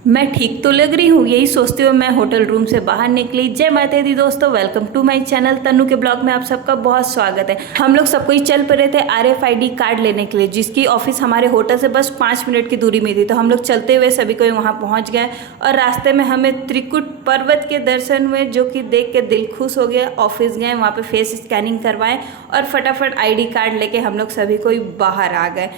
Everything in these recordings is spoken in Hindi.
मैं ठीक तो लग रही हूँ, यही सोचते हुए मैं होटल रूम से बाहर निकली। जय माता दी दोस्तों, welcome to my channel Tannu के ब्लॉग में आप सबका बहुत स्वागत है। हम लोग सब कोई चल पड़े थे RFID कार्ड लेने के लिए, जिसकी ऑफिस हमारे होटल से बस 5 मिनट की दूरी में थी। तो हम लोग चलते हुए सभी कोई वहाँ पहुँच गए और रास्ते में हमें त्रिकुट पर्वत के दर्शन हुए, जो कि देख के दिल खुश हो गया। ऑफिस गए, वहाँ पे फेस स्कैनिंग करवाएं और फटाफट ID कार्ड लेके हम लोग सभी कोई बाहर आ गए।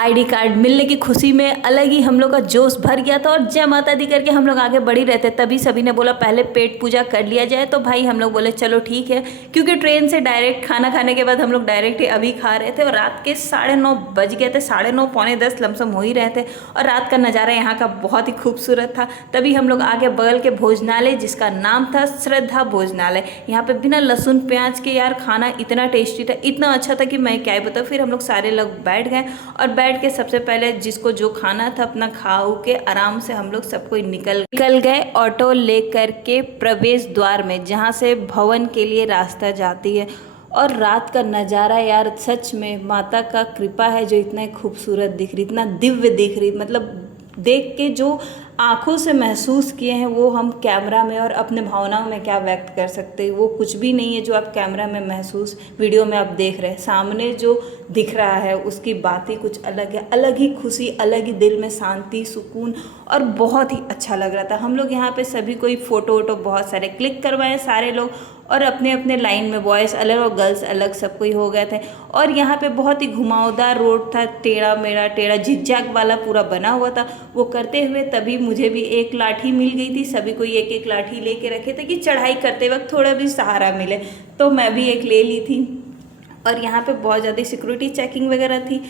ID कार्ड मिलने की खुशी में अलग ही हम लोग का जोश भर गया था और जय माता दी करके हम लोग आगे बढ़ ही रहते। तभी सभी ने बोला पहले पेट पूजा कर लिया जाए। तो भाई हम लोग बोले चलो ठीक है, क्योंकि ट्रेन से डायरेक्ट खाना खाने के बाद हम लोग डायरेक्ट ही अभी खा रहे थे और रात के 9:30 बज गए थे, 9:30 पौने 10 लमसम हो ही रहे थे। और रात का नज़ारा यहाँ का बहुत ही खूबसूरत था। तभी हम लोग आगे बगल के भोजनालय, जिसका नाम था श्रद्धा भोजनालय, यहाँ पे बिना लहसुन प्याज के यार खाना इतना टेस्टी था, इतना अच्छा था कि मैं क्या ही बताऊँ। फिर हम लोग सारे लोग बैठ गए और बैठ के सबसे पहले जिसको जो खाना था अपना खाओ के आराम से हम लोग सब कोई निकल गए ऑटो लेकर के प्रवेश द्वार में, जहाँ से भवन के लिए रास्ता जाती है। और रात का नज़ारा यार सच में माता का कृपा है जो इतना खूबसूरत दिख रही, इतना दिव्य दिख रही। मतलब देख के जो आंखों से महसूस किए हैं वो हम कैमरा में और अपने भावनाओं में क्या व्यक्त कर सकते हैं। वो कुछ भी नहीं है जो आप कैमरा में महसूस, वीडियो में आप देख रहे हैं। सामने जो दिख रहा है उसकी बात ही कुछ अलग है, अलग ही खुशी, अलग ही दिल में शांति, सुकून, और बहुत ही अच्छा लग रहा था। हम लोग यहाँ पे सभी कोई फ़ोटो वोटो बहुत सारे क्लिक करवाए सारे लोग, और अपने अपने लाइन में बॉयज़ अलग और गर्ल्स अलग सब कोई हो गए थे। और यहाँ पे बहुत ही घुमावदार रोड था, टेढ़ा मेढ़ा, टेढ़ा झिकझैक वाला पूरा बना हुआ था। वो करते हुए तभी मुझे भी एक लाठी मिल गई थी। सभी को एक एक लाठी लेके रखे थे कि चढ़ाई करते वक्त थोड़ा भी सहारा मिले, तो मैं भी एक ले ली थी। और यहाँ पे बहुत ज़्यादा सिक्योरिटी चेकिंग वगैरह थी।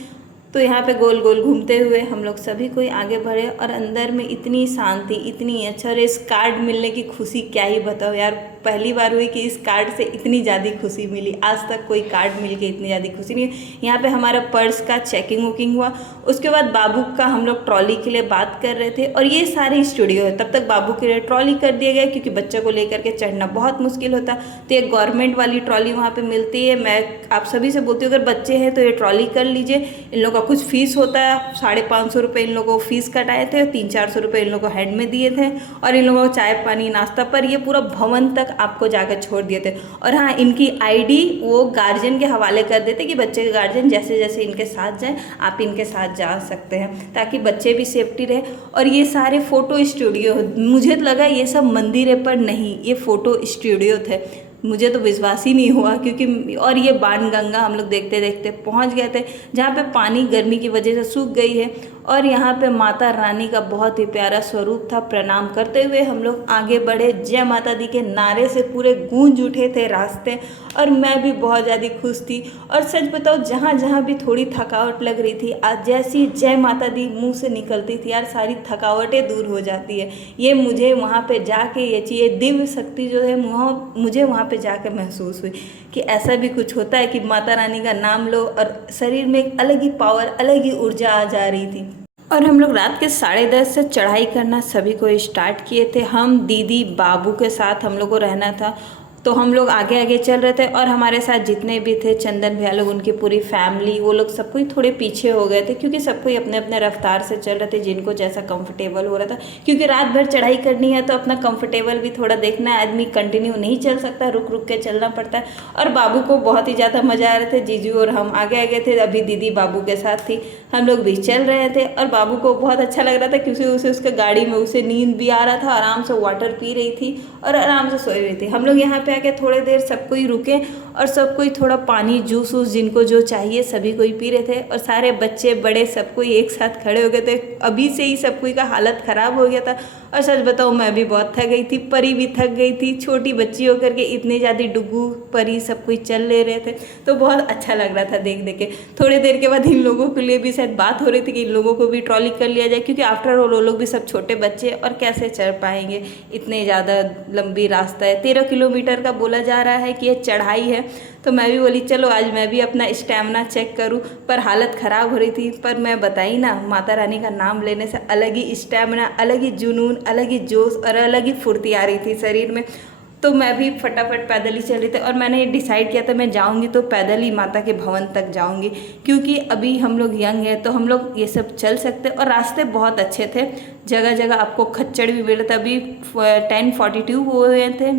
तो यहाँ पे गोल गोल घूमते हुए हम लोग सभी कोई आगे बढ़े और अंदर में इतनी शांति, इतनी अच्छा। और इस कार्ड मिलने की खुशी क्या ही बताओ यार, पहली बार हुई कि इस कार्ड से इतनी ज़्यादा खुशी मिली। आज तक कोई कार्ड मिल के इतनी ज़्यादा खुशी नहीं। यहाँ पे हमारा पर्स का चेकिंग वुकिंग हुआ। उसके बाद बाबू का हम लोग ट्रॉली के लिए बात कर रहे थे, और ये सारे स्टूडियो है। तब तक बाबू के लिए ट्रॉली कर दिया गया, क्योंकि बच्चे को लेकर के चढ़ना बहुत मुश्किल होता। तो एक गवर्नमेंट वाली ट्रॉली वहाँ पे मिलती है। मैं आप सभी से बोलती हूँ अगर बच्चे हैं तो ये ट्रॉली कर लीजिए। इन लोगों का कुछ फीस होता है, 550 रुपये इन लोगों को फीस कटाए थे, 300-400 रुपये इन लोगों को हेड में दिए थे, और इन लोगों को चाय पानी नाश्ता पर ये पूरा भवन तक आपको जाकर छोड़ दिए थे। और हाँ, इनकी ID वो गार्जियन के हवाले कर देते कि बच्चे के गार्जियन जैसे जैसे इनके साथ जाएं आप इनके साथ जा सकते हैं, ताकि बच्चे भी सेफ्टी रहे। और ये सारे फ़ोटो स्टूडियो, मुझे लगा ये सब मंदिर है, पर नहीं, ये फ़ोटो स्टूडियो थे। मुझे तो विश्वास ही नहीं हुआ, क्योंकि और ये बाणगंगा हम लोग देखते देखते पहुंच गए थे, जहाँ पे पानी गर्मी की वजह से सूख गई है। और यहाँ पे माता रानी का बहुत ही प्यारा स्वरूप था। प्रणाम करते हुए हम लोग आगे बढ़े। जय माता दी के नारे से पूरे गूंज उठे थे रास्ते, और मैं भी बहुत ज़्यादा खुश थी। और सच बताओ, जहाँ जहाँ भी थोड़ी थकावट लग रही थी, आज जैसी जय माता दी मुँह से निकलती थी यार, सारी थकावटें दूर हो जाती है। ये मुझे वहाँ पे जाके ये चीज़, दिव्य शक्ति जो है मुझे वहाँ पे जाके महसूस हुई कि ऐसा भी कुछ होता है कि माता रानी का नाम लो और शरीर में एक अलग ही पावर, अलग ही ऊर्जा आ जा रही थी। और हम लोग रात के 10:30 से चढ़ाई करना सभी को स्टार्ट किए थे। हम दीदी बाबू के साथ हम लोग को रहना था, तो हम लोग आगे आगे चल रहे थे। और हमारे साथ जितने भी थे, चंदन भैया लोग, उनकी पूरी फैमिली, वो लोग सब कोई थोड़े पीछे हो गए थे, क्योंकि सब कोई अपने अपने रफ्तार से चल रहे थे, जिनको जैसा कंफर्टेबल हो रहा था। क्योंकि रात भर चढ़ाई करनी है तो अपना कंफर्टेबल भी थोड़ा देखना है, आदमी कंटिन्यू नहीं चल सकता, रुक रुक के चलना पड़ता है। और बाबू को बहुत ही ज़्यादा मज़ा आ रहे थे। जीजू और हम आगे आगे थे, अभी दीदी बाबू के साथ थी, हम लोग भी चल रहे थे। और बाबू को बहुत अच्छा लग रहा था, क्योंकि उसे उसके गाड़ी में उसे नींद भी आ रहा था, आराम से वाटर पी रही थी और आराम से सो रही थी। हम लोग यहाँ पे आके थोड़ी देर सब कोई रुके, और सब कोई थोड़ा पानी, जूस वूस जिनको जो चाहिए सभी कोई पी रहे थे। और सारे बच्चे बड़े सब कोई एक साथ खड़े हो गए थे। अभी से ही सब कोई का हालत ख़राब हो गया था। और सच बताओ, मैं भी बहुत थक गई थी, परी भी थक गई थी। छोटी बच्ची होकर के इतनी ज़्यादा डुगू परी सब कोई चल ले रहे थे, तो बहुत अच्छा लग रहा था देख देख के। थोड़ी देर के बाद इन लोगों के लिए भी शायद बात हो रही थी कि इन लोगों को भी ट्रॉली कर लिया जाए, क्योंकि आफ्टर ऑल वो लोग भी सब छोटे बच्चे और कैसे चढ़ पाएंगे, इतने ज़्यादा लंबी रास्ता है। 13 किलोमीटर का बोला जा रहा है कि ये चढ़ाई है। तो मैं भी बोली चलो आज मैं भी अपना स्टैमिना चेक करूं, पर हालत ख़राब हो रही थी। पर मैं बताई ना, माता रानी का नाम लेने से अलग ही स्टैमिना, अलग ही जुनून, अलग ही जोश और अलग ही फुर्ती आ रही थी शरीर में। तो मैं भी फटाफट पैदल ही चल रही थी और मैंने ये डिसाइड किया था मैं जाऊंगी तो पैदल ही माता के भवन तक जाऊंगी, क्योंकि अभी हम लोग यंग हैं तो हम लोग ये सब चल सकते। और रास्ते बहुत अच्छे थे, जगह जगह आपको खच्चड़ भी मिल रहे थे। अभी 10:42 हुए थे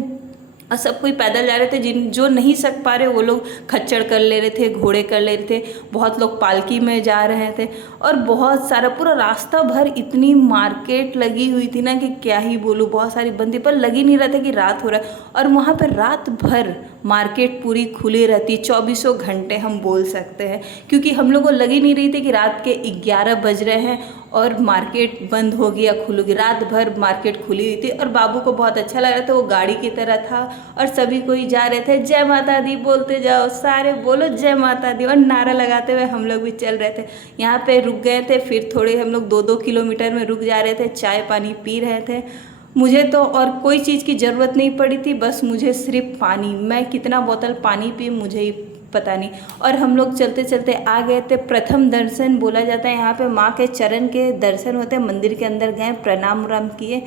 और सब कोई पैदल जा रहे थे। जो नहीं सक पा रहे वो लोग खच्चड़ कर ले रहे थे, घोड़े कर ले रहे थे, बहुत लोग पालकी में जा रहे थे। और बहुत सारा पूरा रास्ता भर इतनी मार्केट लगी हुई थी ना कि क्या ही बोलूँ, बहुत सारी बंदी, पर लग ही नहीं रहा था कि रात हो रहा है। और वहाँ पर रात भर मार्केट पूरी खुली रहती, 24 घंटे हम बोल सकते हैं, क्योंकि हम लोग को लग ही नहीं रही थी कि रात के 11 बज रहे हैं और मार्केट बंद होगी या खुलेगी। रात भर मार्केट खुली हुई थी और बाबू को बहुत अच्छा लग रहा था, वो गाड़ी की तरह था और सभी कोई जा रहे थे। जय माता दी बोलते जाओ, सारे बोलो जय माता दी, और नारा लगाते हुए हम लोग भी चल रहे थे। यहाँ पे रुक गए थे, फिर थोड़े हम लोग 2-2 किलोमीटर में रुक जा रहे थे, चाय पानी पी रहे थे। मुझे तो और कोई चीज़ की ज़रूरत नहीं पड़ी थी, बस मुझे सिर्फ पानी, मैं कितना बोतल पानी पी मुझे ही पता नहीं। और हम लोग चलते चलते आ गए थे। प्रथम दर्शन बोला जाता है, यहाँ पे माँ के चरण के दर्शन होते हैं। मंदिर के अंदर गए, प्रणाम उराम किए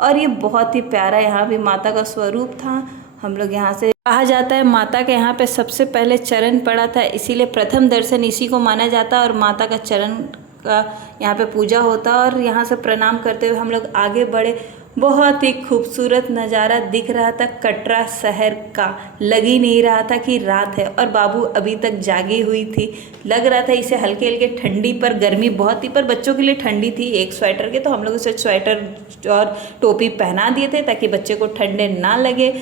और ये बहुत ही प्यारा यहाँ भी माता का स्वरूप था। हम लोग यहाँ से, कहा जाता है माता के यहाँ पे सबसे पहले चरण पड़ा था, इसीलिए प्रथम दर्शन इसी को माना जाता है और माता का चरण का यहाँ पे पूजा होता है। और यहाँ से प्रणाम करते हुए हम लोग आगे बढ़े। बहुत ही खूबसूरत नज़ारा दिख रहा था कटरा शहर का, लग ही नहीं रहा था कि रात है। और बाबू अभी तक जागी हुई थी, लग रहा था इसे हल्के हल्के ठंडी, पर गर्मी बहुत थी, पर बच्चों के लिए ठंडी थी एक स्वेटर के, तो हम लोग उसे स्वेटर और टोपी पहना दिए थे ताकि बच्चे को ठंडे ना लगे।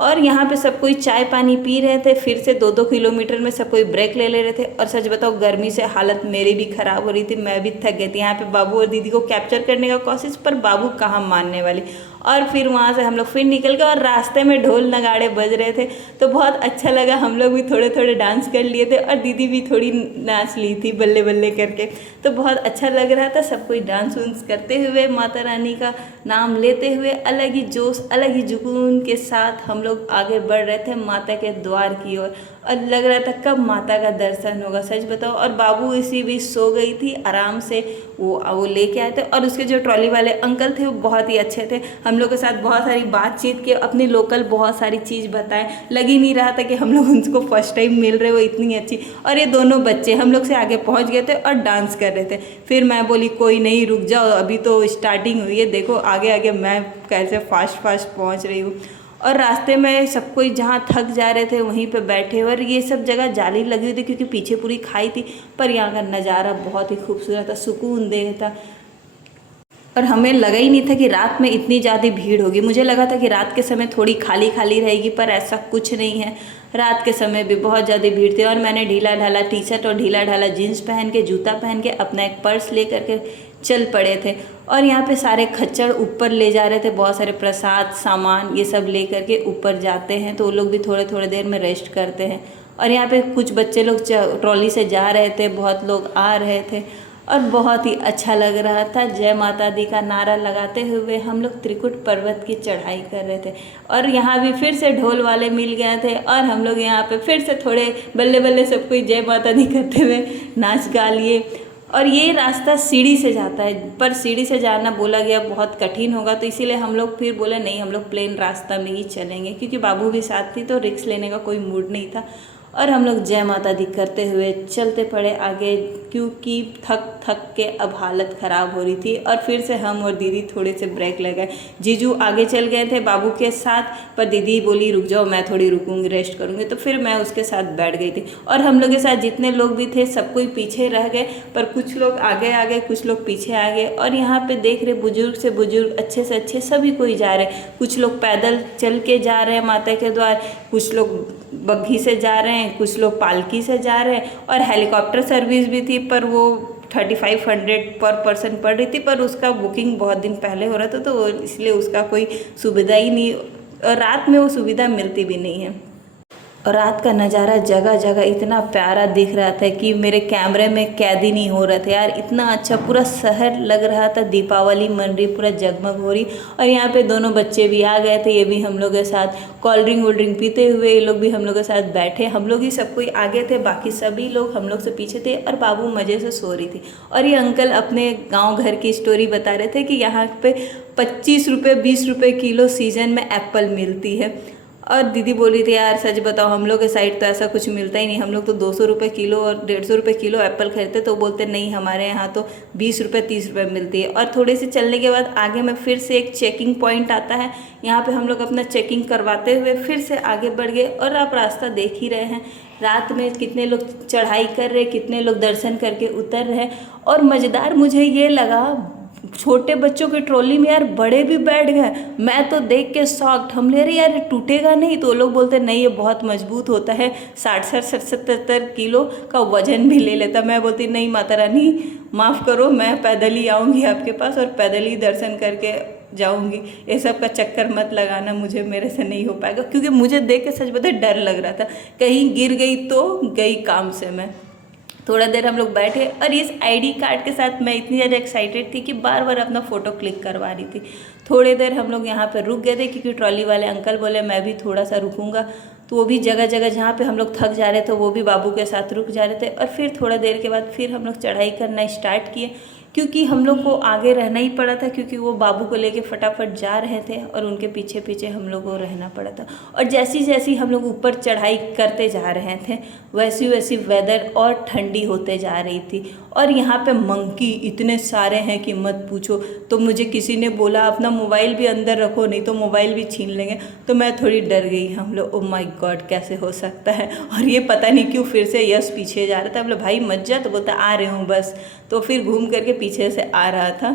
और यहाँ पे सब कोई चाय पानी पी रहे थे। फिर से 2-2 किलोमीटर में सब कोई ब्रेक ले रहे थे। और सच बताओ गर्मी से हालत मेरी भी ख़राब हो रही थी, मैं भी थक गई थी। यहाँ पे बाबू और दीदी को कैप्चर करने का कोशिश, पर बाबू कहाँ मानने वाली। और फिर वहाँ से हम लोग फिर निकल गए और रास्ते में ढोल नगाड़े बज रहे थे तो बहुत अच्छा लगा। हम लोग भी थोड़े थोड़े डांस कर लिए थे और दीदी भी थोड़ी नाच ली थी बल्ले बल्ले करके, तो बहुत अच्छा लग रहा था। सब कोई डांस वांस करते हुए, माता रानी का नाम लेते हुए, अलग ही जोश अलग ही जुनून के साथ हम लोग आगे बढ़ रहे थे माता के द्वार की ओर। और लग रहा था कब माता का दर्शन होगा, सच बताओ। और बाबू इसी बीच सो गई थी आराम से, वो लेके आए थे। और उसके जो ट्रॉली वाले अंकल थे वो बहुत ही अच्छे थे, हम लोग के साथ बहुत सारी बातचीत की, अपनी लोकल बहुत सारी चीज़ बताएं। लग ही नहीं रहा था कि हम लोग उनको फर्स्ट टाइम मिल रहे, वो इतनी अच्छी। और ये दोनों बच्चे हम लोग से आगे पहुंच गए थे और डांस कर रहे थे। फिर मैं बोली कोई नहीं, रुक जाओ, अभी तो स्टार्टिंग हुई है, देखो आगे आगे मैं कैसे फास्ट फास्ट पहुँच रही हूँ। और रास्ते में सब कोई जहाँ थक जा रहे थे वहीं पे बैठे, और ये सब जगह जाली लगी हुई थी क्योंकि पीछे पूरी खाई थी। पर यहाँ का नज़ारा बहुत ही खूबसूरत था, सुकून देह था। और हमें लगा ही नहीं था कि रात में इतनी ज़्यादा भीड़ होगी। मुझे लगा था कि रात के समय थोड़ी खाली खाली रहेगी, पर ऐसा कुछ नहीं है। रात के समय भी बहुत ज़्यादा भीड़ थी। और मैंने ढीला ढाला टी शर्ट और ढीला ढाला जीन्स पहन के, जूता पहन के, अपना एक पर्स ले करके चल पड़े थे। और यहाँ पे सारे खच्चर ऊपर ले जा रहे थे, बहुत सारे प्रसाद सामान ये सब ले करके ऊपर जाते हैं, तो वो लोग भी थोड़े थोड़े देर में रेस्ट करते हैं। और यहाँ पे कुछ बच्चे लोग ट्रॉली से जा रहे थे, बहुत लोग आ रहे थे और बहुत ही अच्छा लग रहा था। जय माता दी का नारा लगाते हुए हम लोग त्रिकुट पर्वत की चढ़ाई कर रहे थे। और यहाँ भी फिर से ढोल वाले मिल गए थे और हम लोग यहाँ पे फिर से थोड़े बल्ले बल्ले सब कोई जय माता दी करते हुए नाच गा लिए। और ये रास्ता सीढ़ी से जाता है, पर सीढ़ी से जाना बोला गया बहुत कठिन होगा, तो इसीलिए हम लोग फिर बोले नहीं, हम लोग प्लेन रास्ता में ही चलेंगे, क्योंकि बाबू भी साथ थी तो रिस्क लेने का कोई मूड नहीं था। और हम लोग जय माता दी करते हुए चलते पड़े आगे, क्योंकि थक थक के अब हालत ख़राब हो रही थी। और फिर से हम और दीदी थोड़े से ब्रेक लगाए। जीजू आगे चल गए थे बाबू के साथ, पर दीदी बोली रुक जाओ, मैं थोड़ी रुकूंगी, रेस्ट करूँगी, तो फिर मैं उसके साथ बैठ गई थी। और हम लोग के साथ जितने लोग भी थे सब कोई पीछे रह गए, पर कुछ लोग आगे आ गए, कुछ लोग पीछे आ गए। और यहाँ पे देख रहे बुजुर्ग से बुजुर्ग, अच्छे से अच्छे सभी कोई जा रहे हैं। कुछ लोग पैदल चल के जा रहे हैं माता के द्वार, कुछ लोग बग्घी से जा रहे हैं, कुछ लोग पालकी से जा रहे हैं। और हेलीकॉप्टर सर्विस भी थी, पर वो 3500 पर पर्सन पड़ रही थी, पर उसका बुकिंग बहुत दिन पहले हो रहा था, तो इसलिए उसका कोई सुविधा ही नहीं, और रात में वो सुविधा मिलती भी नहीं है। और रात का नज़ारा जगह जगह इतना प्यारा दिख रहा था कि मेरे कैमरे में कैद ही नहीं हो रहा था यार। इतना अच्छा पूरा शहर लग रहा था, दीपावली मन रही, पूरा जगमग हो रही। और यहाँ पे दोनों बच्चे भी आ गए थे, ये भी हम लोग के साथ कोल्ड ड्रिंक वोल्ड ड्रिंक पीते हुए ये लोग भी हम लोग के साथ बैठे। हम लोग ही सब कोई आगे थे, बाकी सभी लोग हम लोग से पीछे थे और बाबू मज़े से सो रही थी। और ये अंकल अपने गाँव घर की स्टोरी बता रहे थे कि यहाँ पे 25 रुपये 20 रुपये किलो सीजन में एप्पल मिलती है। और दीदी बोली थी यार सच बताओ हम लोग के साइड तो ऐसा कुछ मिलता ही नहीं, हम लोग तो 200 रुपये किलो और 150 रुपये किलो एप्पल खरीदते। तो बोलते नहीं हमारे यहाँ तो 20 रुपये 30 रुपये मिलती है। और थोड़े से चलने के बाद आगे में फिर से एक चेकिंग पॉइंट आता है, यहाँ पे हम लोग अपना चेकिंग करवाते हुए फिर से आगे बढ़ गए। और आप रास्ता देख ही रहे हैं, रात में कितने लोग चढ़ाई कर रहे, कितने लोग दर्शन करके उतर रहे। और मज़ेदार मुझे ये लगा छोटे बच्चों की ट्रॉली में यार बड़े भी बैठ गए। मैं तो देख के शॉक्ड, हम ले रहे यार टूटेगा नहीं, तो लोग बोलते नहीं ये बहुत मजबूत होता है, 60-70 किलो का वजन भी ले लेता। मैं बोलती नहीं माता रानी माफ़ करो, मैं पैदल ही आऊँगी आपके पास और पैदल ही दर्शन करके जाऊँगी, ये सब का चक्कर मत लगाना, मुझे मेरे से नहीं हो पाएगा। क्योंकि मुझे देख के सच बताए डर लग रहा था, कहीं गिर गई तो गई काम से मैं। थोड़ा देर हम लोग बैठे और इस आईडी कार्ड के साथ मैं इतनी ज़्यादा एक्साइटेड थी कि बार बार अपना फ़ोटो क्लिक करवा रही थी। थोड़ी देर हम लोग यहाँ पर रुक गए थे क्योंकि ट्रॉली वाले अंकल बोले मैं भी थोड़ा सा रुकूंगा। तो वो भी जगह जगह जहाँ पे हम लोग थक जा रहे थे वो भी बाबू के साथ रुक जा रहे थे। और फिर थोड़ा देर के बाद फिर हम लोग चढ़ाई करना स्टार्ट किए, क्योंकि हम लोग को आगे रहना ही पड़ा था, क्योंकि वो बाबू को लेके फटाफट जा रहे थे और उनके पीछे पीछे हम लोग को रहना पड़ा था। और जैसी जैसी हम लोग ऊपर चढ़ाई करते जा रहे थे वैसी वैसी वेदर और ठंडी होते जा रही थी। और यहाँ पे मंकी इतने सारे हैं कि मत पूछो। तो मुझे किसी ने बोला अपना मोबाइल भी अंदर रखो नहीं तो मोबाइल भी छीन लेंगे। तो मैं थोड़ी डर गई, हम लोग ओ माय गॉड कैसे हो सकता है। और ये पता नहीं क्यों फिर से यश पीछे जा रहा था, बोले भाई मत जा, तो बोलता आ रहे हूँ बस। तो फिर घूम करके पीछे से आ रहा था।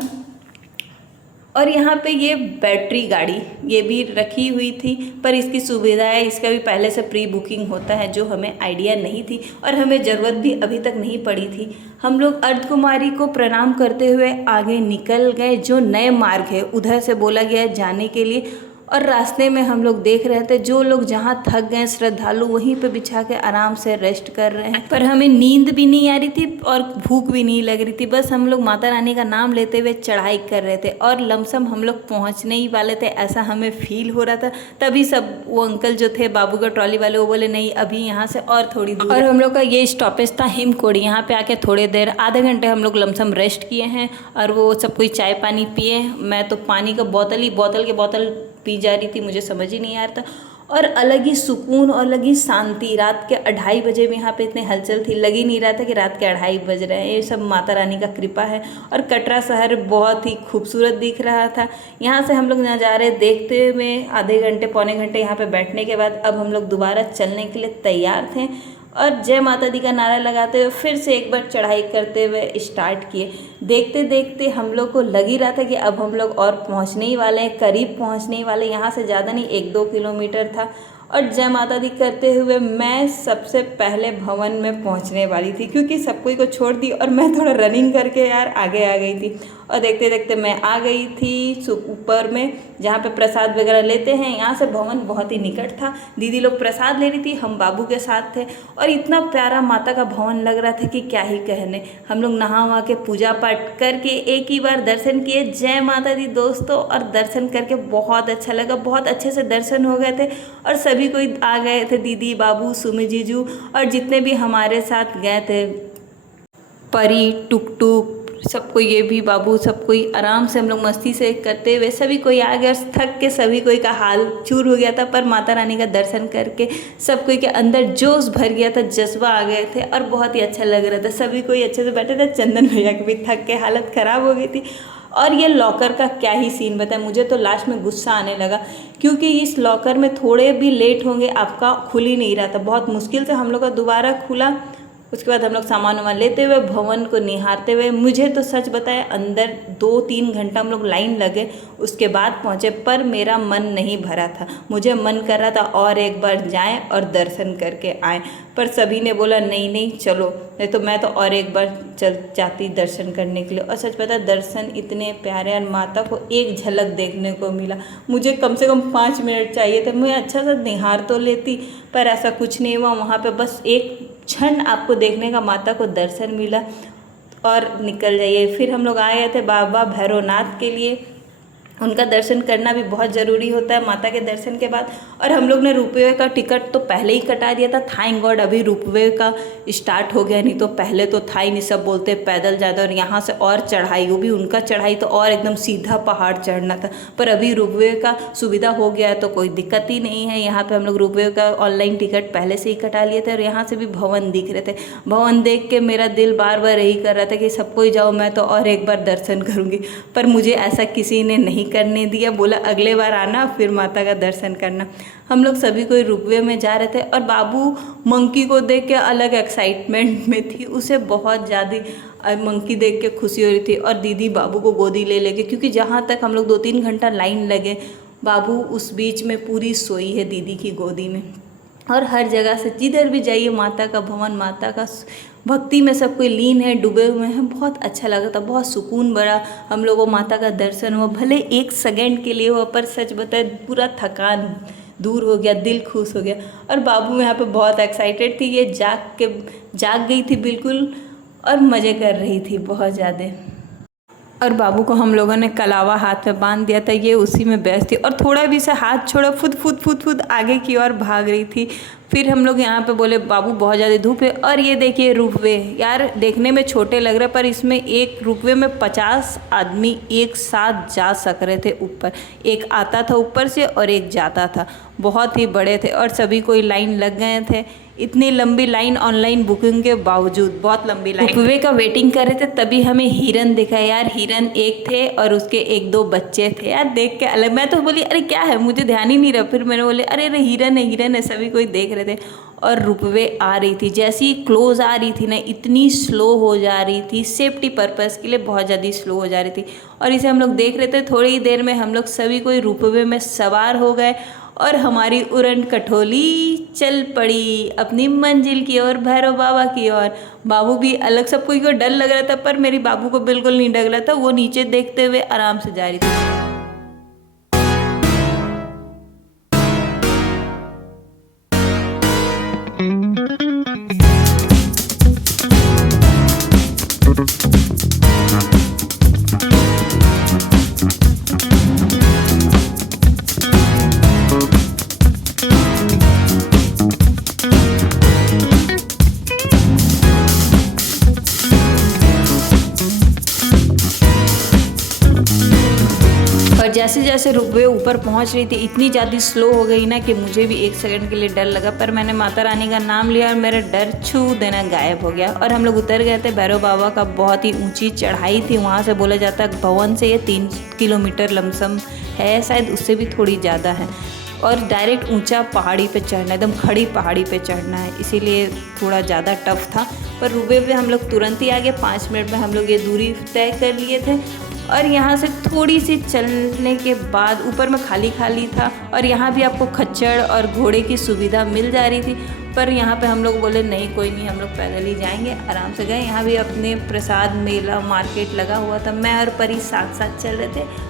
और यहाँ पे ये बैटरी गाड़ी ये भी रखी हुई थी, पर इसकी सुविधा है, इसका भी पहले से प्री बुकिंग होता है, जो हमें आइडिया नहीं थी और हमें ज़रूरत भी अभी तक नहीं पड़ी थी। हम लोग अर्धकुमारी को प्रणाम करते हुए आगे निकल गए। जो नए मार्ग है उधर से बोला गया है जाने के लिए। और रास्ते में हम लोग देख रहे थे जो लोग जहाँ थक गए श्रद्धालु वहीं पे बिछा के आराम से रेस्ट कर रहे हैं। पर हमें नींद भी नहीं आ रही थी और भूख भी नहीं लग रही थी, बस हम लोग माता रानी का नाम लेते हुए चढ़ाई कर रहे थे। और लमसम हम लोग पहुँचने ही वाले थे ऐसा हमें फील हो रहा था। तभी सब वो अंकल जो थे बाबू का ट्रॉली वाले वो बोले नहीं अभी यहाँ से और थोड़ी दूर। और हम लोग का ये स्टॉपेज था हिमकोड़ी। यहाँ पे आके थोड़ी देर आधे घंटे हम लोग लमसम रेस्ट किए हैं और वो सब कोई चाय पानी पिए। मैं तो पानी का बोतल पी जा रही थी, मुझे समझ ही नहीं आ रहा था। और अलग ही सुकून और अलग ही शांति। रात के 2:30 बजे भी यहाँ पे इतने हलचल थी, लग ही नहीं रहा था कि रात के 2:30 बज रहे हैं। ये सब माता रानी का कृपा है। और कटरा शहर बहुत ही खूबसूरत दिख रहा था। यहाँ से हम लोग नज़ारे देखते हुए आधे घंटे पौने घंटे यहाँ पे बैठने के बाद अब हम लोग दोबारा चलने के लिए तैयार थे और जय माता दी का नारा लगाते हुए फिर से एक बार चढ़ाई करते हुए स्टार्ट किए। देखते देखते हम लोग को लग ही रहा था कि अब हम लोग और पहुंचने ही वाले हैं, करीब पहुंचने ही वाले। यहाँ से ज़्यादा नहीं 1-2 किलोमीटर था। और जय माता दी करते हुए मैं सबसे पहले भवन में पहुंचने वाली थी, क्योंकि सब कोई को छोड़ दी और मैं थोड़ा रनिंग करके यार आगे आ गई थी। और देखते देखते मैं आ गई थी ऊपर में जहाँ पे प्रसाद वगैरह लेते हैं। यहाँ से भवन बहुत ही निकट था। दीदी लोग प्रसाद ले रही थी, हम बाबू के साथ थे। और इतना प्यारा माता का भवन लग रहा था कि क्या ही कहने। हम लोग नहा वहा के पूजा पाठ करके एक ही बार दर्शन किए। जय माता दी दोस्तों। और दर्शन करके बहुत अच्छा लगा, बहुत अच्छे से दर्शन हो गए थे। और सभी कोई आ गए थे, दीदी बाबू सुमी जीजू और जितने भी हमारे साथ गए थे, परी टुक टुक सब कोई, ये भी बाबू, सब कोई आराम से हम लोग मस्ती से करते हुए सभी कोई आ गया। थक के सभी कोई का हाल चूर हो गया था, पर माता रानी का दर्शन करके सब कोई के अंदर जोश भर गया था, जज्बा आ गए थे और बहुत ही अच्छा लग रहा था। सभी कोई अच्छे से बैठे थे। चंदन भैया की भी थक के हालत ख़राब हो गई थी। और ये लॉकर का क्या ही सीन बताए, मुझे तो लास्ट में गुस्सा आने लगा, क्योंकि इस लॉकर में थोड़े भी लेट होंगे आपका खुल ही नहीं रहा था। बहुत मुश्किल से हम लोग का दोबारा खुला। उसके बाद हम लोग सामान वामान लेते हुए भवन को निहारते हुए, मुझे तो सच बताए अंदर 2-3 घंटा हम लोग लाइन लगे, उसके बाद पहुँचे, पर मेरा मन नहीं भरा था। मुझे मन कर रहा था और एक बार जाएं और दर्शन करके आएँ, पर सभी ने बोला नहीं नहीं चलो, नहीं तो मैं तो और एक बार चल जाती दर्शन करने के लिए। और सच पता दर्शन इतने प्यारे, और माता को एक झलक देखने को मिला। मुझे कम से कम 5 मिनट चाहिए थे, मैं अच्छा सा निहार तो लेती, पर ऐसा कुछ नहीं हुआ। वहाँ पे बस एक क्षण आपको देखने का, माता को दर्शन मिला और निकल जाइए। फिर हम लोग आए थे बाबा भैरवनाथ के लिए, उनका दर्शन करना भी बहुत ज़रूरी होता है माता के दर्शन के बाद। और हम लोग ने रुपये का टिकट तो पहले ही कटा दिया था, थैंक गॉड अभी रुपये का स्टार्ट हो गया, नहीं तो पहले तो था ही नहीं। सब बोलते पैदल ज़्यादा, और यहाँ से और चढ़ाई, वो भी उनका चढ़ाई तो और एकदम सीधा पहाड़ चढ़ना था। पर अभी रुपये का सुविधा हो गया है तो कोई दिक्कत ही नहीं है। यहाँ पर हम लोग रुपये का ऑनलाइन टिकट पहले से ही कटा लिए थे, और यहाँ से भी भवन दिख रहे थे। भवन देख के मेरा दिल बार बार यही कर रहा था कि सबको ही जाओ, मैं तो और एक बार दर्शन करूँगी, पर मुझे ऐसा किसी ने नहीं करने दिया। बोला अगले बार आना फिर माता का दर्शन करना। हम लोग सभी कोई रुपये में जा रहे थे, और बाबू मंकी को देख के अलग एक्साइटमेंट में थी, उसे बहुत ज़्यादा मंकी देख के खुशी हो रही थी। और दीदी बाबू को गोदी ले लेके, क्योंकि जहाँ तक हम लोग 2-3 घंटा लाइन लगे, बाबू उस बीच में पूरी सोई है दीदी की गोदी में। और हर जगह से जिधर भी जाइए माता का भवन, माता का भक्ति में सब कोई लीन है, डूबे हुए हैं। बहुत अच्छा लगा था, बहुत सुकून बड़ा हम लोगों को माता का दर्शन हुआ। भले 1 सेकंड के लिए हुआ, पर सच बताए पूरा थकान दूर हो गया, दिल खुश हो गया। और बाबू यहाँ पे बहुत एक्साइटेड थी, ये जाग गई थी बिल्कुल, और मज़े कर रही थी बहुत ज़्यादा। और बाबू को हम लोगों ने कलावा हाथ में बांध दिया था, ये उसी में व्यस्त थी, और थोड़ा भी से हाथ छोड़ा फुद आगे की ओर भाग रही थी। फिर हम लोग यहाँ पे बोले बाबू बहुत ज़्यादा धूप है। और ये देखिए रोपवे, यार देखने में छोटे लग रहे, पर इसमें एक रोपवे में 50 आदमी एक साथ जा सक रहे थे ऊपर। एक आता था ऊपर से और एक जाता था, बहुत ही बड़े थे, और सभी कोई लाइन लग गए थे। इतनी लंबी लाइन ऑनलाइन बुकिंग के बावजूद, बहुत लंबी लाइन। रोपवे का वेटिंग कर रहे थे, तभी हमें हिरन दिखा। यार हिरन एक थे और उसके 1-2 बच्चे थे। यार देख के अलग, मैं तो बोली अरे क्या है, मुझे ध्यान ही नहीं रहा। फिर मैंने बोले अरे हिरन है, सभी कोई देख रहे थे। और रोपवे आ रही थी, जैसे ही क्लोज आ रही थी ना, इतनी स्लो हो जा रही थी, सेफ्टी पर्पज़ के लिए बहुत ज़्यादा स्लो हो जा रही थी। और इसे हम लोग देख रहे थे। थोड़ी ही देर में हम लोग सभी कोई रोपवे में सवार हो गए, और हमारी उड़न खटोली चल पड़ी अपनी मंजिल की ओर, भैरव बाबा की ओर। बाबू भी अलग, सबको को डर लग रहा था, पर मेरी बाबू को बिल्कुल नहीं डर रहा था, वो नीचे देखते हुए आराम से जा रही थी। और जैसे जैसे रोपवे ऊपर पहुंच रही थी, इतनी ज़्यादा स्लो हो गई ना कि मुझे भी 1 सेकंड के लिए डर लगा, पर मैंने माता रानी का नाम लिया और मेरा डर छू देना गायब हो गया। और हम लोग उतर गए थे। भैरव बाबा का बहुत ही ऊंची चढ़ाई थी, वहाँ से बोला जाता है भवन से ये 3 किलोमीटर लमसम है, शायद उससे भी थोड़ी ज़्यादा है। और डायरेक्ट ऊंचा पहाड़ी पे चढ़ना, एकदम खड़ी पहाड़ी पे चढ़ना है, इसीलिए थोड़ा ज़्यादा टफ था। पर रोपवे पे हम लोग तुरंत ही आ गए, 5 मिनट में हम लोग ये दूरी तय कर लिए थे। और यहाँ से थोड़ी सी चलने के बाद ऊपर में खाली था, और यहाँ भी आपको खच्चर और घोड़े की सुविधा मिल जा रही थी। पर यहाँ पे हम लोग बोले नहीं कोई नहीं, हम लोग पैदल ही जाएंगे। आराम से गए। यहाँ भी अपने प्रसाद मेला मार्केट लगा हुआ था, मैं और परी साथ साथ चल रहे थे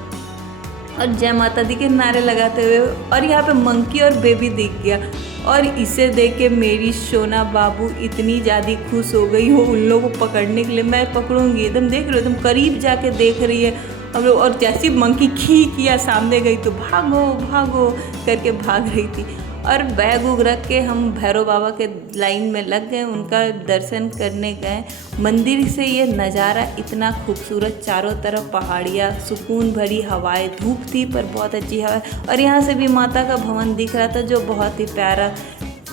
और जय माता दी के नारे लगाते हुए। और यहाँ पे मंकी और बेबी दिख गया, और इसे देख के मेरी सोना बाबू इतनी ज़्यादा खुश हो गई हो उन लोगों को पकड़ने के लिए। मैं पकड़ूंगी, एकदम देख रहे हो, एकदम करीब जाके देख रही है हम लोग। और जैसी मंकी खी किया सामने गई तो भागो भागो करके भाग रही थी। और बैग उग रख के हम भैरव बाबा के लाइन में लग गए, उनका दर्शन करने गए। मंदिर से ये नज़ारा इतना खूबसूरत, चारों तरफ पहाड़ियाँ, सुकून भरी हवाएं, धूप थी पर बहुत अच्छी हवा। और यहाँ से भी माता का भवन दिख रहा था जो बहुत ही प्यारा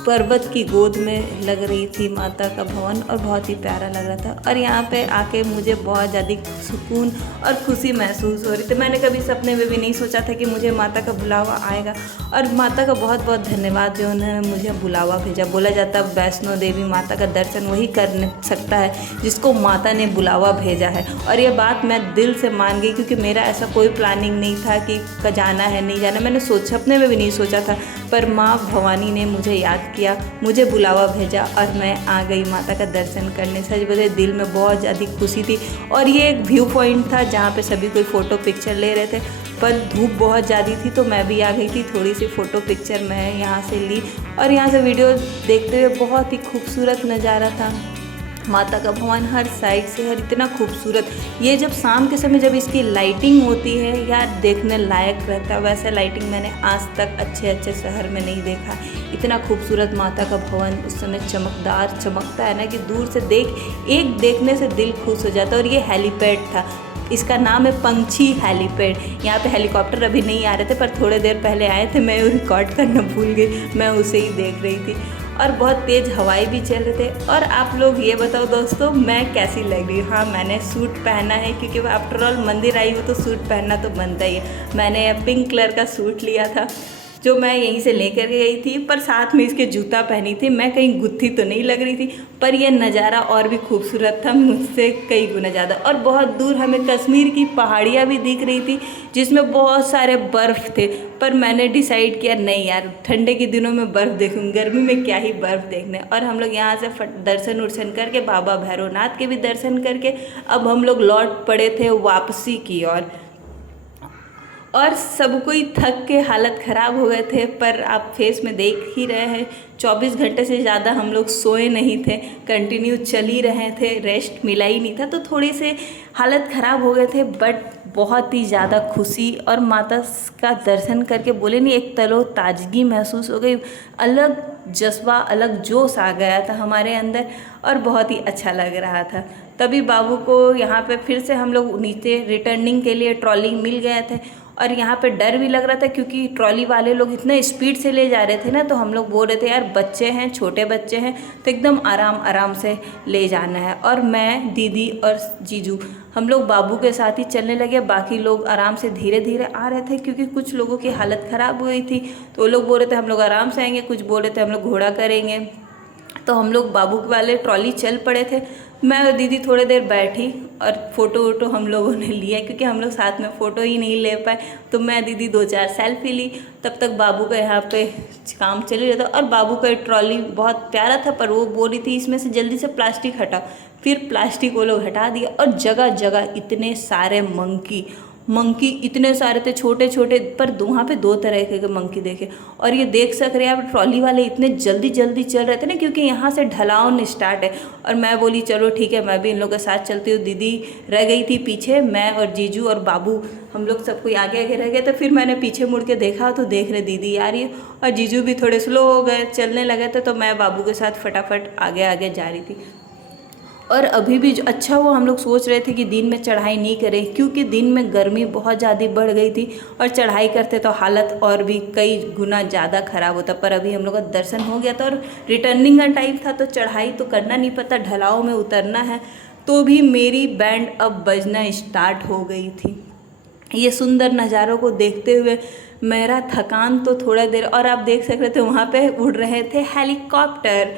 पर्वत की गोद में लग रही थी माता का भवन और बहुत ही प्यारा लग रहा था। और यहाँ पे आके मुझे बहुत ज़्यादा सुकून और खुशी महसूस हो रही थी। मैंने कभी सपने में भी नहीं सोचा था कि मुझे माता का बुलावा आएगा, और माता का बहुत बहुत धन्यवाद जो उन्होंने मुझे बुलावा भेजा। बोला जाता है वैष्णो देवी माता का दर्शन वही कर सकता है जिसको माता ने बुलावा भेजा है। और ये बात मैं दिल से मान गई, क्योंकि मेरा ऐसा कोई प्लानिंग नहीं था कि जाना है नहीं जाना, मैंने सपने में भी नहीं सोचा था। पर माँ भवानी ने मुझे याद किया, मुझे बुलावा भेजा और मैं आ गई माता का दर्शन करने। सच बता दिल में बहुत ज़्यादा खुशी थी। और ये एक व्यू पॉइंट था जहाँ पे सभी कोई फ़ोटो पिक्चर ले रहे थे, पर धूप बहुत ज़्यादा थी तो मैं भी आ गई थी। थोड़ी सी फ़ोटो पिक्चर मैं यहाँ से ली और यहाँ से वीडियो देखते हुए बहुत ही खूबसूरत नज़ारा था। माता का भवन हर साइड से हर इतना खूबसूरत। ये जब शाम के समय जब इसकी लाइटिंग होती है यार, देखने लायक रहता है। वैसे लाइटिंग मैंने आज तक अच्छे शहर में नहीं देखा। इतना खूबसूरत माता का भवन उस समय चमकदार चमकता है ना कि दूर से देखने से दिल खुश हो जाता है। और ये हेलीपैड था, इसका नाम है पंछी हेलीपैड। यहाँ पे हेलीकॉप्टर अभी नहीं आ रहे थे, पर थोड़े देर पहले आए थे, मैं रिकॉर्ड करना भूल गई, मैं उसे ही देख रही थी। और बहुत तेज़ हवाएं भी चल रहे थे। और आप लोग ये बताओ दोस्तों, मैं कैसी लग रही हूँ? हाँ, मैंने सूट पहना है, क्योंकि आफ्टर ऑल मंदिर आई हूँ तो सूट पहनना तो बनता ही है। मैंने पिंक कलर का सूट लिया था जो मैं यहीं से लेकर गई थी, पर साथ में इसके जूता पहनी थी। मैं कहीं गुत्थी तो नहीं लग रही थी, पर यह नज़ारा और भी खूबसूरत था मुझसे कई गुना ज़्यादा। और बहुत दूर हमें कश्मीर की पहाड़ियाँ भी दिख रही थी जिसमें बहुत सारे बर्फ़ थे। पर मैंने डिसाइड किया नहीं यार, ठंडे के दिनों में बर्फ़ देखूँ, गर्मी में क्या ही बर्फ़ देखने। और हम लोग यहाँ से दर्शन उर्शन करके बाबा भैरवनाथ के भी दर्शन करके अब हम लोग लौट पड़े थे वापसी की ओर। और सब कोई थक के हालत ख़राब हो गए थे। पर आप फेस में देख ही रहे हैं 24 घंटे से ज़्यादा हम लोग सोए नहीं थे, कंटिन्यू चल ही रहे थे, रेस्ट मिला ही नहीं था, तो थोड़ी से हालत ख़राब हो गए थे। बट बहुत ही ज़्यादा खुशी और माता का दर्शन करके बोले नहीं, एक तरो ताजगी महसूस हो गई, अलग जज्बा अलग जोश आ गया था हमारे अंदर और बहुत ही अच्छा लग रहा था। तभी बाबू को यहाँ पे फिर से हम लोग नीचे रिटर्निंग के लिए ट्रॉली मिल गए थे। और यहाँ पे डर भी लग रहा था क्योंकि ट्रॉली वाले लोग इतने स्पीड से ले जा रहे थे ना, तो हम लोग बोल रहे थे यार बच्चे हैं, छोटे बच्चे हैं, तो एकदम आराम से ले जाना है। और मैं, दीदी और जीजू हम लोग बाबू के साथ ही चलने लगे। बाकी लोग आराम से धीरे धीरे आ रहे थे क्योंकि कुछ लोगों की हालत ख़राब हुई थी, तो वो लोग बोल रहे थे हम लोग आराम से आएंगे, कुछ बोल रहे थे हम लोग घोड़ा करेंगे। तो हम लोग बाबू वाले ट्रॉली चल पड़े थे। मैं और दीदी थोड़ी देर बैठी और फ़ोटो वोटो हम लोगों ने लिया, क्योंकि हम लोग साथ में फ़ोटो ही नहीं ले पाए। तो मैं दीदी 2-4 सेल्फी ली। तब तक बाबू का यहाँ पे काम चल ही रहा था। और बाबू का ट्रॉली बहुत प्यारा था, पर वो बोल रही थी इसमें से जल्दी से प्लास्टिक हटा। फिर प्लास्टिक वो लोग हटा दिया और जगह जगह इतने सारे मंकी इतने सारे थे, छोटे छोटे, पर वहाँ पे 2 तरह के मंकी देखे। और ये देख सक रहे हैं आप, ट्रॉली वाले इतने जल्दी चल रहे थे ना, क्योंकि यहाँ से ढलान स्टार्ट है। और मैं बोली चलो ठीक है, मैं भी इन लोगों के साथ चलती हूँ। दीदी रह गई थी पीछे, मैं और जीजू और बाबू हम लोग सब कोई आगे रह गए। तो फिर मैंने पीछे मुड़ के देखा तो देख रहे दीदी आ रही है और जीजू भी थोड़े स्लो हो गए, चलने लगे थे। तो मैं बाबू के साथ फटाफट आगे जा रही थी। और अभी भी अच्छा वो हम लोग सोच रहे थे कि दिन में चढ़ाई नहीं करें, क्योंकि दिन में गर्मी बहुत ज़्यादा बढ़ गई थी और चढ़ाई करते तो हालत और भी कई गुना ज़्यादा ख़राब होता। पर अभी हम लोग का दर्शन हो गया था और रिटर्निंग का टाइम था, तो चढ़ाई तो करना नहीं पता, ढलाव में उतरना है। तो भी मेरी बैंड अब बजना स्टार्ट हो गई थी। ये सुंदर नज़ारों को देखते हुए मेरा थकान तो थोड़ा देर, और आप देख सक रहे थे वहाँ पे उड़ रहे थे हेलीकॉप्टर,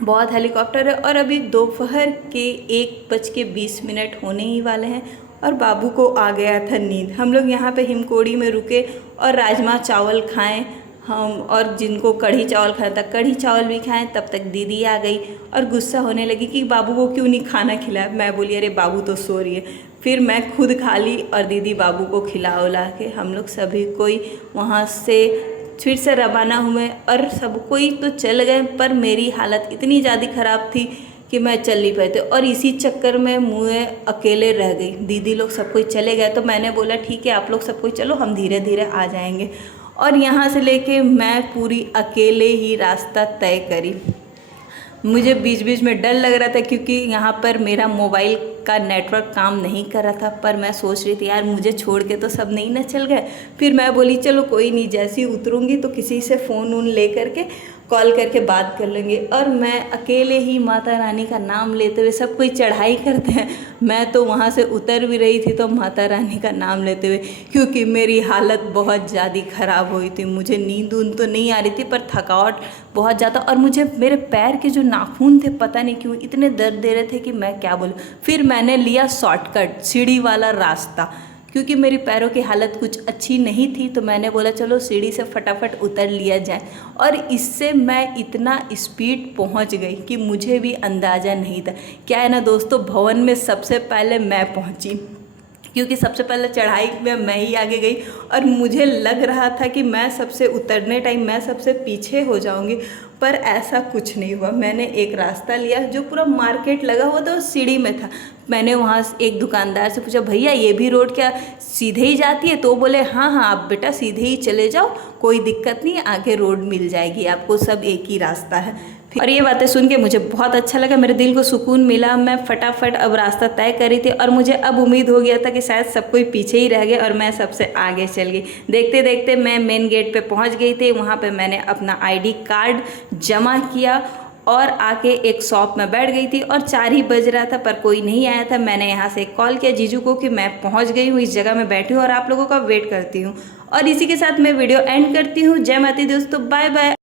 बहुत हेलीकॉप्टर है। और अभी दोपहर के 1:20 होने ही वाले हैं और बाबू को आ गया था नींद। हम लोग यहाँ पे हिमकोड़ी में रुके और राजमा चावल खाएं हम, और जिनको कढ़ी चावल खाना था कढ़ी चावल भी खाएं। तब तक दीदी आ गई और गुस्सा होने लगी कि बाबू को क्यों नहीं खाना खिलाया। मैं बोली अरे बाबू तो सो रही है। फिर मैं खुद खा ली और दीदी बाबू को खिला उला के हम लोग सभी कोई वहाँ से फिर से रवाना हुए और सब कोई तो चल गए, पर मेरी हालत इतनी ज़्यादा ख़राब थी कि मैं चल नहीं पाए थे। और इसी चक्कर में मुझे अकेले रह गई। दीदी लोग सब कोई चले गए, तो मैंने बोला ठीक है आप लोग सब कोई चलो, हम धीरे धीरे आ जाएंगे। और यहाँ से लेके मैं पूरी अकेले ही रास्ता तय करी। मुझे बीच बीच में डर लग रहा था क्योंकि यहाँ पर मेरा मोबाइल का नेटवर्क काम नहीं कर रहा था। पर मैं सोच रही थी यार मुझे छोड़ के तो सब नहीं ना चल गए। फिर मैं बोली चलो कोई नहीं, जैसे ही उतरूँगी तो किसी से फ़ोन वोन ले करके कॉल करके बात कर लेंगे। और मैं अकेले ही माता रानी का नाम लेते हुए, सब कोई चढ़ाई करते हैं, मैं तो वहाँ से उतर भी रही थी तो माता रानी का नाम लेते हुए, क्योंकि मेरी हालत बहुत ज़्यादा ख़राब हुई थी। मुझे नींद उन तो नहीं आ रही थी, पर थकावट बहुत ज़्यादा, और मुझे मेरे पैर के जो नाखून थे पता नहीं क्यों इतने दर्द दे रहे थे कि मैं क्या बोलूँ। फिर मैंने लिया शॉर्टकट, सीढ़ी वाला रास्ता, क्योंकि मेरी पैरों की हालत कुछ अच्छी नहीं थी, तो मैंने बोला चलो सीढ़ी से फटाफट उतर लिया जाए। और इससे मैं इतना स्पीड पहुंच गई कि मुझे भी अंदाज़ा नहीं था। क्या है ना दोस्तों, भवन में सबसे पहले मैं पहुंची, क्योंकि सबसे पहले चढ़ाई में मैं ही आगे गई, और मुझे लग रहा था कि मैं सबसे उतरने टाइम मैं सबसे पीछे हो जाऊंगी, पर ऐसा कुछ नहीं हुआ। मैंने एक रास्ता लिया जो पूरा मार्केट लगा हुआ था और सीढ़ी में था। मैंने वहाँ एक दुकानदार से पूछा, भैया ये भी रोड क्या सीधे ही जाती है? तो बोले हाँ हाँ आप बेटा सीधे ही चले जाओ, कोई दिक्कत नहीं, आगे रोड मिल जाएगी आपको, सब एक ही रास्ता है। और ये बातें सुन के मुझे बहुत अच्छा लगा, मेरे दिल को सुकून मिला। मैं फटाफट अब रास्ता तय करी थी, और मुझे अब उम्मीद हो गया था कि शायद सब कोई पीछे ही रह गए और मैं सबसे आगे चल गई। देखते देखते मैं मेन गेट पे पहुंच गई थी। वहाँ पे मैंने अपना आईडी कार्ड जमा किया और आके एक शॉप में बैठ गई थी, और 4 ही बज रहा था पर कोई नहीं आया था। मैंने यहाँ से कॉल किया जीजू को कि मैं पहुँच गई हूँ, इस जगह में बैठी हूँ और आप लोगों का वेट करती हूँ। और इसी के साथ मैं वीडियो एंड करती हूँ। जय माता दी दोस्तों, बाय बाय।